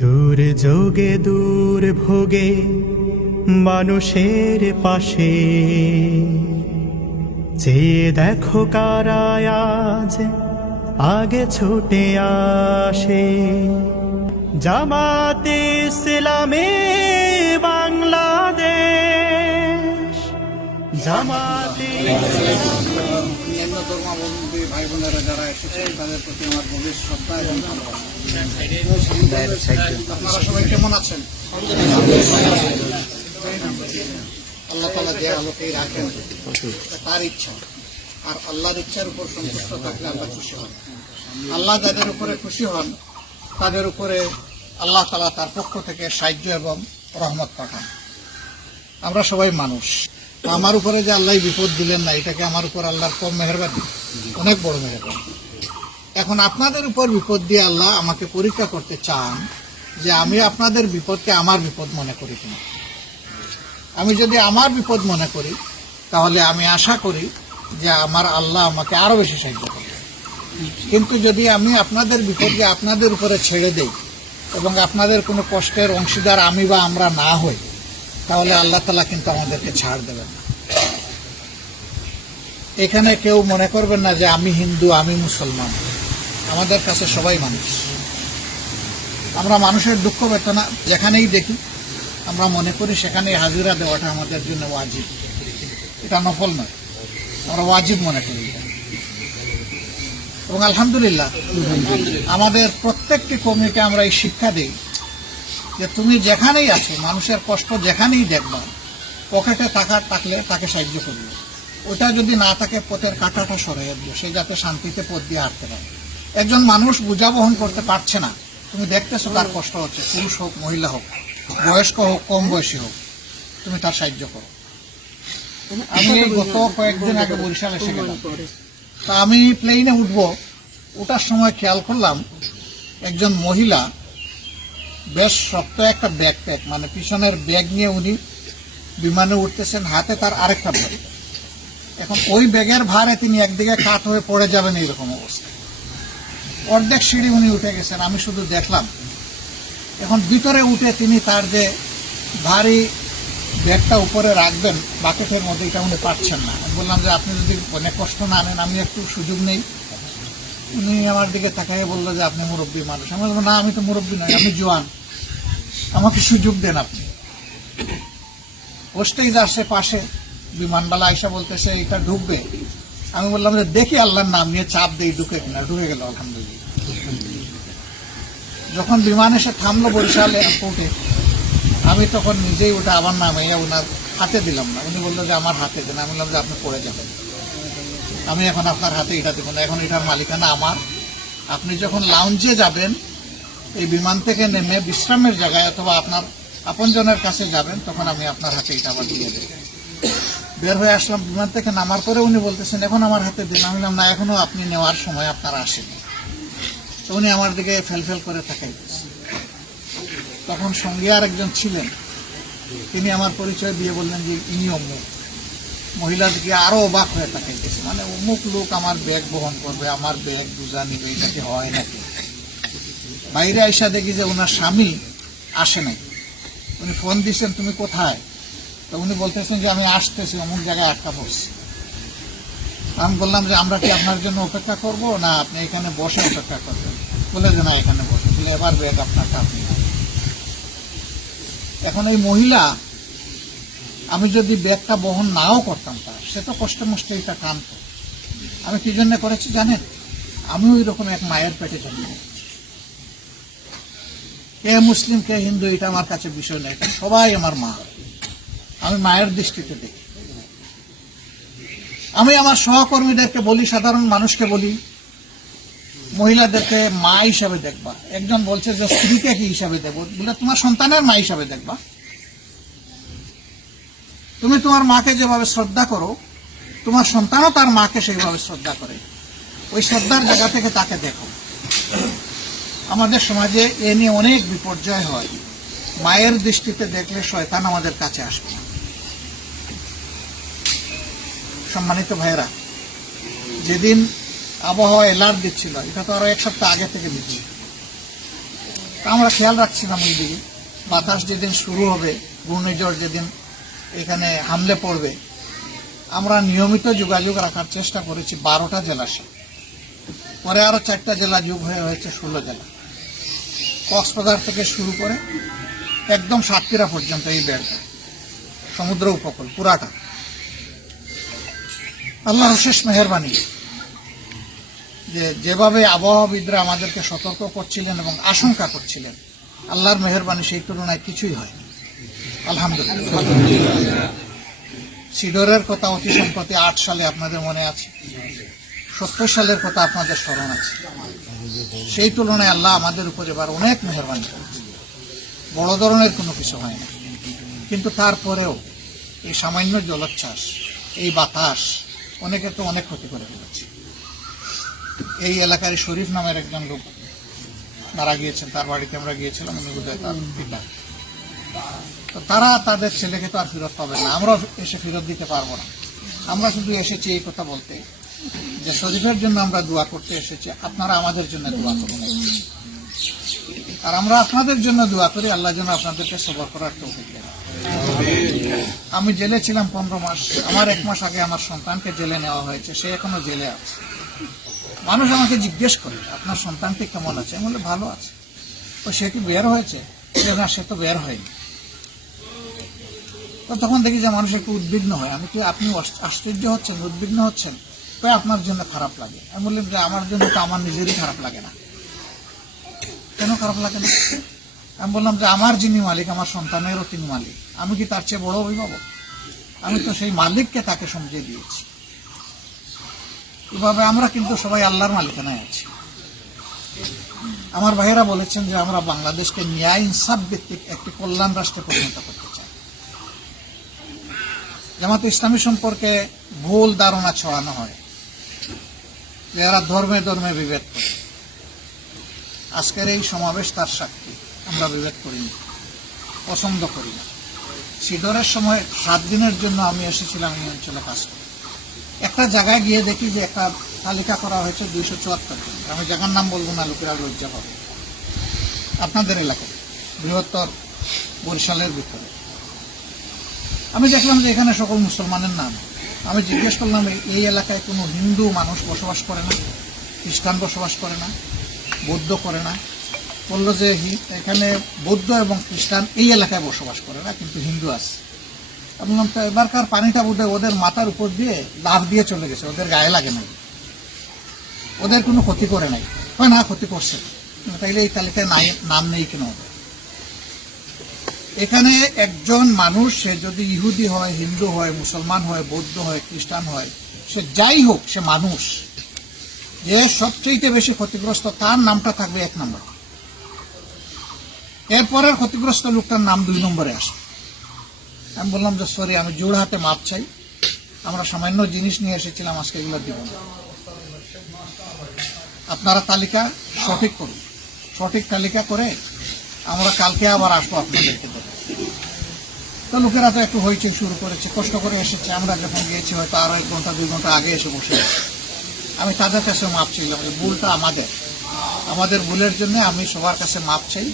দূর যোগে দূর ভোগে মানুষের পাশে যে দেখো আজ আগে ছুটে আসে জামাতে ইসলামে বাংলাদেশ জামাতে বোনেরা যারা এসেছেন তাদের প্রতি আমার গভীর শ্রদ্ধা এবং আপনারা সবাই কেমন আছেন আল্লাহ তালা যে আলোকেই রাখেন তার ইচ্ছা আর আল্লাহর ইচ্ছার উপর সন্তুষ্ট থাকলে আল্লাহ খুশি হন আল্লাহ যাদের উপরে খুশি হন তাদের উপরে আল্লাহ তালা তার পক্ষ থেকে সাহায্য এবং রহমত পাঠান আমরা সবাই মানুষ তো আমার উপরে যে আল্লাহ বিপদ দিলেন না এটাকে আমার উপর আল্লাহর কম মেহরবানি অনেক বড় মেহরবানি এখন আপনাদের উপর বিপদ দিয়ে আল্লাহ আমাকে পরীক্ষা করতে চান যে আমি আপনাদের বিপদকে আমার বিপদ মনে করি কিনা আমি যদি আমার বিপদ মনে করি তাহলে আমি আশা করি যে আমার আল্লাহ আমাকে আরও বেশি সাহায্য করবে কিন্তু যদি আমি আপনাদের বিপদকে আপনাদের উপরে ছেড়ে দেই এবং আপনাদের কোনো কষ্টের অংশীদার আমি বা আমরা না হই তাহলে আল্লাহ তালা কিন্তু আমাদেরকে ছাড় দেবেন না এখানে কেউ মনে করবেন না যে আমি হিন্দু আমি মুসলমান আমাদের কাছে সবাই মানুষ আমরা মানুষের দুঃখ বেতনা যেখানেই দেখি আমরা মনে করি সেখানে হাজিরা দেওয়াটা আমাদের জন্য ওয়াজিব এটা নফল নয় আমরা ওয়াজিব মনে করি এবং আলহামদুলিল্লাহ আমাদের প্রত্যেকটি কর্মীকে আমরা এই শিক্ষা দিই যে তুমি যেখানেই আছো মানুষের কষ্ট যেখানেই দেখবা পকেটে টাকা থাকলে তাকে সাহায্য করবে ওটা যদি না থাকে পথের কাঁটাটা সরে দিও সে যাতে শান্তিতে পথ দিয়ে হাঁটতে পারে একজন মানুষ বোঝা বহন করতে পারছে না তুমি দেখতেছো তার কষ্ট হচ্ছে পুরুষ হোক মহিলা হোক বয়স্ক হোক কম বয়সী হোক তুমি তার সাহায্য করো আমি গত কয়েকদিন আগে বরিশাল এসে গেলাম তা আমি প্লেনে উঠবো ওটার সময় খেয়াল করলাম একজন মহিলা বেশ শক্ত একটা ব্যাকপ্যাক মানে পিছনের ব্যাগ নিয়ে উনি বিমানে উঠতেছেন হাতে তার আরেকটা ব্যাগ এখন ওই ব্যাগের ভারে তিনি একদিকে কাত হয়ে পড়ে যাবেন এইরকম অবস্থা অর্ধেক সিঁড়ি উনি উঠে গেছেন আমি শুধু দেখলাম এখন ভিতরে উঠে তিনি তার যে ভারী ব্যাগটা উপরে রাখবেন বাকেটের মধ্যে এটা উনি পারছেন না বললাম যে আপনি যদি অনেক কষ্ট না আনেন আমি একটু সুযোগ নেই উনি আমার দিকে তাকাইয়ে বললো যে আপনি মুরব্বী মানুষ আমি বলবো না আমি তো মুরব্বী নয় আমি জোয়ান আমাকে সুযোগ দেন আপনি হোস্টেজ আসছে পাশে বিমানবালা আইসা বলতেছে এটা ঢুকবে আমি বললাম যে দেখি আল্লাহর নাম নিয়ে চাপ দিই ঢুকে কিনা ঢুকে গেল আলহামদুলিল্লাহ যখন বিমান এসে থামলো বরিশালে এয়ারপোর্টে আমি তখন নিজেই ওটা আমার নামে ওনার হাতে দিলাম না উনি বললো যে আমার হাতে দেন আমি বললাম যে আপনি পড়ে যাবেন আমি এখন আপনার হাতে এটা দেবো না এখন এটার মালিকানা আমার আপনি যখন লাউঞ্জে যাবেন এই বিমান থেকে নেমে বিশ্রামের জায়গায় অথবা আপনার আপনজনের কাছে যাবেন তখন আমি আপনার হাতে এটা আবার দিয়ে দেব বের হয়ে আসলাম বিমান থেকে নামার পরে উনি বলতেছেন এখন আমার হাতে দিন আমি না এখনও আপনি নেওয়ার সময় আপনার আসেনি তো উনি আমার দিকে ফেলফেল করে থাকেন তখন সঙ্গে আর একজন ছিলেন তিনি আমার পরিচয় দিয়ে বললেন যে ইনি অমুক মহিলাদেরকে আরও অবাক হয়ে থাকে মানে অমুক লোক আমার ব্যাগ বহন করবে আমার ব্যাগ বুঝা নিবে এটাকে হয় নাকি বাইরে আইসা দেখি যে ওনার স্বামী আসে নাই উনি ফোন দিচ্ছেন তুমি কোথায় তো উনি বলতেছেন যে আমি আসতেছি অমুক জায়গায় আটকা পড়ছি আমি বললাম যে আমরা কি আপনার জন্য অপেক্ষা করব না আপনি এখানে বসে অপেক্ষা করবেন বলে যে না এখানে বসে এবার ব্যাগ আপনার কাপ এখন এই মহিলা আমি যদি ব্যাগটা বহন নাও করতাম তার সে তো কষ্ট এটা টানত আমি কি জন্য করেছি জানেন আমি ওই রকম এক মায়ের পেটে জন্ম কে মুসলিম কে হিন্দু এটা আমার কাছে বিষয় নেই সবাই আমার মা আমি মায়ের দৃষ্টিতে দেখি আমি আমার সহকর্মীদেরকে বলি সাধারণ মানুষকে বলি মহিলাদেরকে মা হিসাবে দেখবা একজন বলছে যে স্ত্রীকে কি হিসাবে দেবো বলে তোমার সন্তানের মা হিসাবে দেখবা তুমি তোমার মাকে যেভাবে শ্রদ্ধা করো তোমার সন্তানও তার মাকে সেইভাবে শ্রদ্ধা করে ওই শ্রদ্ধার জায়গা থেকে তাকে দেখো আমাদের সমাজে এ নিয়ে অনেক বিপর্যয় হয় মায়ের দৃষ্টিতে দেখলে শয়তান আমাদের কাছে আসবে না সম্মানিত ভাইয়েরা যেদিন আবহাওয়া এলার্ট দিচ্ছিল এটা তো আরো এক সপ্তাহ আগে থেকে দিচ্ছি আমরা খেয়াল রাখছিলাম ওই দিকে বাতাস যেদিন শুরু হবে ঘূর্ণিঝড় যেদিন এখানে হামলে পড়বে আমরা নিয়মিত যোগাযোগ রাখার চেষ্টা করেছি বারোটা জেলার সাথে পরে আরও চারটা জেলা যোগ হয়ে হয়েছে ষোলো জেলা কক্সবাজার থেকে শুরু করে একদম সাতক্ষীরা পর্যন্ত এই বেড়টা সমুদ্র উপকূল পুরাটা আল্লাহ শেষ মেহরবানি যে যেভাবে আবহাওয়াবিদরা আমাদেরকে সতর্ক করছিলেন এবং আশঙ্কা করছিলেন আল্লাহর মেহরবানি সেই তুলনায় কিছুই হয় আলহামদুলিল্লাহ সিডরের কথা অতি সম্প্রতি আট সালে আপনাদের মনে আছে সত্তর সালের কথা আপনাদের স্মরণ আছে সেই তুলনায় আল্লাহ আমাদের উপর এবার অনেক মেহরবানি বড় ধরনের কোনো কিছু হয় না কিন্তু তারপরেও এই সামান্য জলোচ্ছ্বাস এই বাতাস অনেকে তো অনেক ক্ষতি করে ফেলেছে এই এলাকার শরীফ নামের একজন লোক মারা গিয়েছেন তার বাড়িতে আমরা গিয়েছিলাম অনুভূত তার পিতা তো তারা তাদের ছেলেকে তো আর ফেরত পাবে না আমরাও এসে ফেরত দিতে পারবো না আমরা শুধু এসেছি এই কথা বলতে যে শরীফের জন্য আমরা দোয়া করতে এসেছি আপনারা আমাদের জন্য দোয়া করুন আর আমরা আপনাদের জন্য দোয়া করি আল্লাহ যেন আপনাদেরকে সবর করার তো আমি জেলে ছিলাম পনেরো মাস আমার এক মাস আগে আমার সন্তানকে জেলে নেওয়া হয়েছে সে এখনো জেলে আছে মানুষ আমাকে জিজ্ঞেস করে আপনার সন্তানটি কেমন আছে আমি বলে ভালো আছে ও সে কি বের হয়েছে না সে তো বের হয়নি তো তখন দেখি যে মানুষ একটু উদ্বিগ্ন হয় আমি কি আপনি আশ্চর্য হচ্ছেন উদ্বিগ্ন হচ্ছেন তো আপনার জন্য খারাপ লাগে আমি বললাম যে আমার জন্য তো আমার নিজেরই খারাপ লাগে না কেন খারাপ লাগে না আমি বললাম যে আমার যিনি মালিক আমার সন্তানেরও তিনি মালিক আমি কি তার চেয়ে বড় অভিভাবক আমি তো সেই মালিককে তাকে সমঝে দিয়েছি এভাবে আমরা কিন্তু সবাই আল্লাহর মালিকানায় আছি আমার ভাইয়েরা বলেছেন যে আমরা বাংলাদেশকে ন্যায় ইনসাফ ভিত্তিক একটি কল্যাণ রাষ্ট্রে পরিণত করতে জামাত ইসলামী সম্পর্কে ভুল ধারণা ছড়ানো হয় এরা ধর্মে ধর্মে বিভেদ করে আজকের এই সমাবেশ তার সাক্ষী আমরা বিভেদ করিনি পছন্দ করি না সিডরের সময় সাত দিনের জন্য আমি এসেছিলাম এই অঞ্চলে কাজ করে একটা জায়গায় গিয়ে দেখি যে একটা তালিকা করা হয়েছে দুইশো চুয়াত্তর জন আমি জায়গার নাম বলবো না লোকেরা লজ্জা হবে আপনাদের এলাকায় বৃহত্তর বরিশালের ভিতরে আমি দেখলাম যে এখানে সকল মুসলমানের নাম আমি জিজ্ঞেস করলাম এই এলাকায় কোনো হিন্দু মানুষ বসবাস করে না খ্রিস্টান বসবাস করে না বৌদ্ধ করে না বলল যে এখানে বৌদ্ধ এবং খ্রিস্টান এই এলাকায় বসবাস করে না কিন্তু হিন্দু আছে বললাম তো এবারকার পানিটা বোধ ওদের মাথার উপর দিয়ে লাভ দিয়ে চলে গেছে ওদের গায়ে লাগে নাই ওদের কোনো ক্ষতি করে নাই হয় হ্যাঁ, না ক্ষতি করছে তাইলে এই তালিকায় নাই নাম নেই কেন ওদের এখানে একজন মানুষ সে যদি ইহুদি হয় হিন্দু হয় মুসলমান হয় বৌদ্ধ হয় খ্রিস্টান হয় সে যাই হোক সে মানুষ যে সবচেয়ে বেশি ক্ষতিগ্রস্ত তার নামটা থাকবে এক নম্বর এরপরের ক্ষতিগ্রস্ত লোকটার নাম দুই নম্বরে আসবে আমি বললাম যে সরি আমি জোড় হাতে মাপ চাই আমরা সামান্য জিনিস নিয়ে এসেছিলাম আজকে এগুলো দিব আপনারা তালিকা সঠিক করুন সঠিক তালিকা করে আমরা কালকে আবার আসবো আপনাদেরকে তো লোকেরা তো একটু হয়েছে শুরু করেছে কষ্ট করে এসেছে আমরা যখন গিয়েছি হয়তো আরো এক ঘন্টা দুই ঘন্টা আগে এসে বসে আমি তাদের কাছে মাপ চাইলাম যে ভুলটা আমাদের আমাদের ভুলের জন্য আমি সবার কাছে মাপ চাই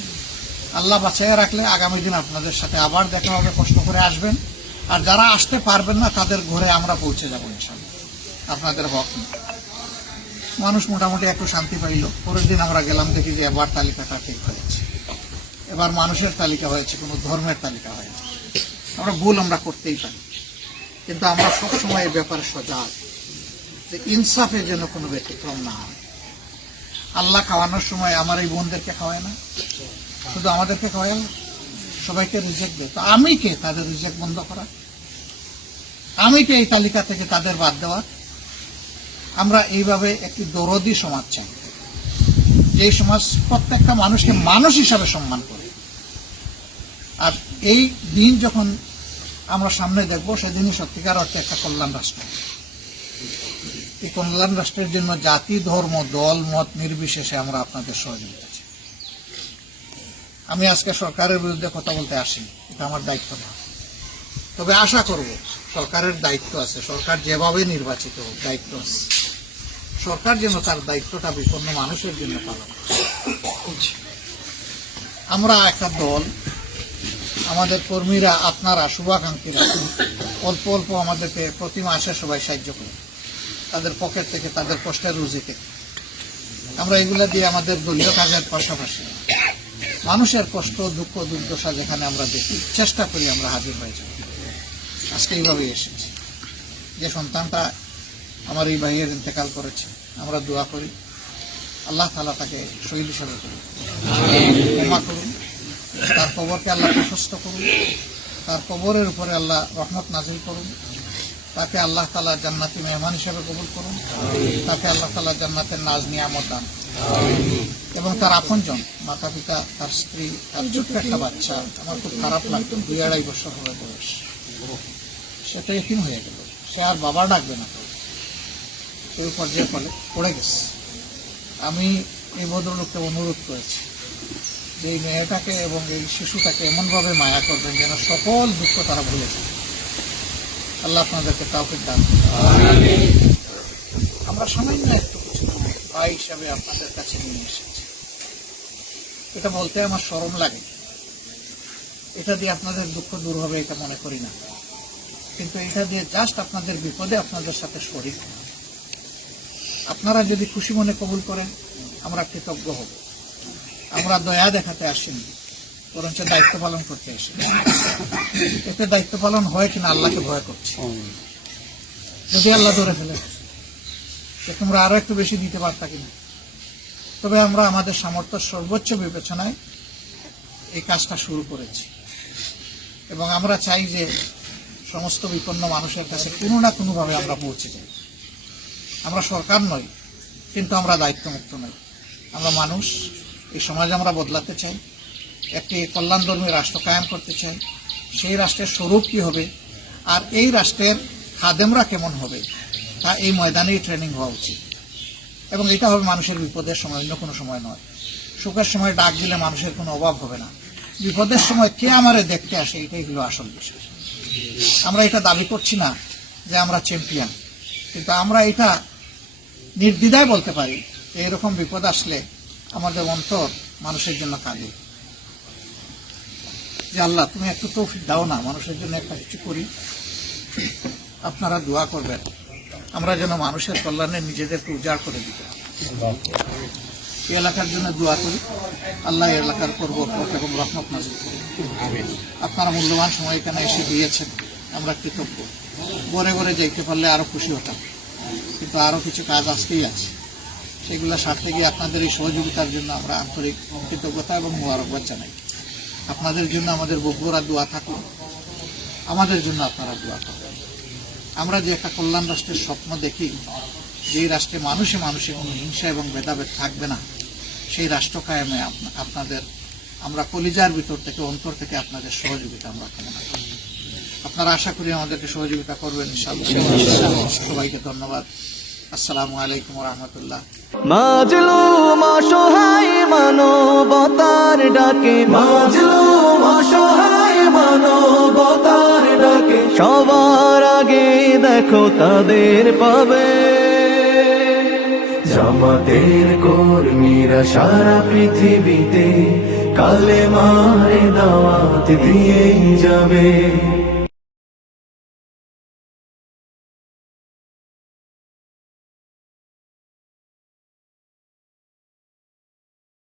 আল্লাহ বাঁচাইয়া রাখলে আগামী দিন আপনাদের সাথে আবার দেখা হবে কষ্ট করে আসবেন আর যারা আসতে পারবেন না তাদের ঘরে আমরা পৌঁছে যাবো ইনশাল আপনাদের হক মানুষ মোটামুটি একটু শান্তি পাইল পরের দিন আমরা গেলাম দেখি যে আবার তালিকাটা ঠিক হয়েছে এবার মানুষের তালিকা হয়েছে কোনো ধর্মের তালিকা হয়নি আমরা ভুল আমরা করতেই পারি কিন্তু আমরা সবসময় এই ব্যাপারে সজাগ যে ইনসাফের জন্য কোনো ব্যতিক্রম না হয় আল্লাহ খাওয়ানোর সময় আমার এই বোনদেরকে খাওয়ায় না শুধু আমাদেরকে খাওয়ায় না সবাইকে রিজেক্ট দেয় তো আমি কে তাদের রিজেক্ট বন্ধ করা আমি কে এই তালিকা থেকে তাদের বাদ দেওয়া আমরা এইভাবে একটি দরদি সমাজ চাই যে সমাজ প্রত্যেকটা মানুষকে মানুষ হিসাবে সম্মান করে আর এই দিন যখন আমরা সামনে দেখব সেদিনই সত্যিকার অর্থে একটা কল্যাণ রাষ্ট্র এই কল্যাণ রাষ্ট্রের জন্য জাতি ধর্ম দল মত নির্বিশেষে আমরা আপনাদের সহযোগিতা চাই আমি আজকে সরকারের বিরুদ্ধে কথা বলতে আসি এটা আমার দায়িত্ব না তবে আশা করব সরকারের দায়িত্ব আছে সরকার যেভাবে নির্বাচিত হোক দায়িত্ব আছে সরকার যেন তার দায়িত্বটা বিপন্ন মানুষের জন্য পালন আমরা একটা দল আমাদের কর্মীরা আপনারা শুভাকাঙ্ক্ষীরা অল্প অল্প আমাদেরকে প্রতি মাসে সবাই সাহায্য করে তাদের পকেট থেকে তাদের কষ্টের রুজিতে আমরা এগুলো দিয়ে আমাদের দলীয় কাজের পাশাপাশি মানুষের কষ্ট দুঃখ দুর্দশা যেখানে আমরা দেখি চেষ্টা করি আমরা হাজির হয়ে যাব আজকে এইভাবে এসেছি যে সন্তানটা আমার এই বাহিরের ইন্তেকাল করেছে আমরা দোয়া করি আল্লাহ তালা তাকে শহীদ হিসাবে করি ক্ষমা করুন তার কবরকে আল্লাহ প্রশস্ত করুন তার কবরের উপরে আল্লাহ রহমত নাজিল করুন তাকে আল্লাহ তালা জান্নাতি মেহমান হিসেবে কবুল করুন তাকে আল্লাহ তালা জান্নাতের নাজ নিয়ামত দান এবং তার আপনজন মাতা পিতা তার স্ত্রী তার ছোট্ট একটা বাচ্চা আমার খুব খারাপ লাগতো দুই আড়াই বছর হবে বয়স সেটা এখন হয়ে গেল সে আর বাবা ডাকবে না তো ওই পর্যায়ে পড়ে গেছে আমি এই ভদ্রলোককে অনুরোধ করেছি যে এই মেয়েটাকে এবং এই শিশুটাকে এমনভাবে মায়া করবেন যেন সকল দুঃখ তারা ভুলে যায় আল্লাহ আপনাদেরকে কাউকে ডান আমরা সামান্য একটু কিছু ভাই হিসাবে আপনাদের কাছে নিয়ে এসেছি এটা বলতে আমার সরম লাগে এটা দিয়ে আপনাদের দুঃখ দূর হবে এটা মনে করি না কিন্তু এটা দিয়ে জাস্ট আপনাদের বিপদে আপনাদের সাথে শরীর আপনারা যদি খুশি মনে কবুল করেন আমরা কৃতজ্ঞ হবো আমরা দয়া দেখাতে আসিনি বরঞ্চ দায়িত্ব পালন করতে আসি এতে দায়িত্ব পালন হয় কিনা আল্লাহকে ভয় করছে যদি আল্লাহ ধরে ফেলে যে তোমরা আরো একটু বেশি দিতে পারতা কিনা তবে আমরা আমাদের সামর্থ্য সর্বোচ্চ বিবেচনায় এই কাজটা শুরু করেছি এবং আমরা চাই যে সমস্ত বিপন্ন মানুষের কাছে কোনো না কোনোভাবে আমরা পৌঁছে যাই আমরা সরকার নই কিন্তু আমরা দায়িত্বমুক্ত নই আমরা মানুষ এই সমাজ আমরা বদলাতে চাই একটি কল্যাণধর্মী রাষ্ট্র কায়েম করতে চাই সেই রাষ্ট্রের স্বরূপ কী হবে আর এই রাষ্ট্রের খাদেমরা কেমন হবে তা এই ময়দানেই ট্রেনিং হওয়া উচিত এবং এটা হবে মানুষের বিপদের সময় অন্য কোনো সময় নয় সুখের সময় ডাক দিলে মানুষের কোনো অভাব হবে না বিপদের সময় কে আমারে দেখতে আসে এটাই হলো আসল বিষয় আমরা এটা দাবি করছি না যে আমরা চ্যাম্পিয়ন কিন্তু আমরা এটা নির্দ্বিধায় বলতে পারি এরকম বিপদ আসলে আমাদের অন্তর মানুষের জন্য কাঁদে যে আল্লাহ তুমি একটু তো দাও না মানুষের জন্য একটা কিছু করি আপনারা দোয়া করবেন আমরা যেন মানুষের কল্যাণে নিজেদেরকে উজাড় করে দিতে এই এলাকার জন্য দোয়া করি আল্লাহ এলাকার করবো এবং রহমত নাজ আপনারা মূল্যবান সময় এখানে এসে দিয়েছেন আমরা কৃতজ্ঞ গড়ে গড়ে যাইতে পারলে আরও খুশি হতাম কিন্তু আরও কিছু কাজ আজকেই আছে সেগুলোর স্বার্থে গিয়ে আপনাদের এই সহযোগিতার জন্য আমরা আন্তরিক কৃতজ্ঞতা এবং মোবারকবাদ জানাই আপনাদের জন্য আমাদের বগুড়া দোয়া থাকুন আমাদের জন্য আপনারা দোয়া থাকুন আমরা যে একটা কল্যাণ রাষ্ট্রের স্বপ্ন দেখি যেই রাষ্ট্রে মানুষে মানুষে কোনো হিংসা এবং ভেদাভেদ থাকবে না সেই রাষ্ট্র কায়েমে আপনাদের আমরা কলিজার ভিতর থেকে অন্তর থেকে আপনাদের সহযোগিতা আমরা কামনা করি আপনারা আশা করি আমাদেরকে সহযোগিতা করবেন সবাইকে ধন্যবাদ আসসালামু আলাইকুম রহমতুল্লাহ মাজলুম অসহায় মানবতার ডাকে মাজলুম অসহায় মানবতার ডাকে সবার আগে দেখো তাদের পাবে জামাতের কর্মীরা সারা পৃথিবীতে কালে মারে দাওয়াত দিয়েই যাবে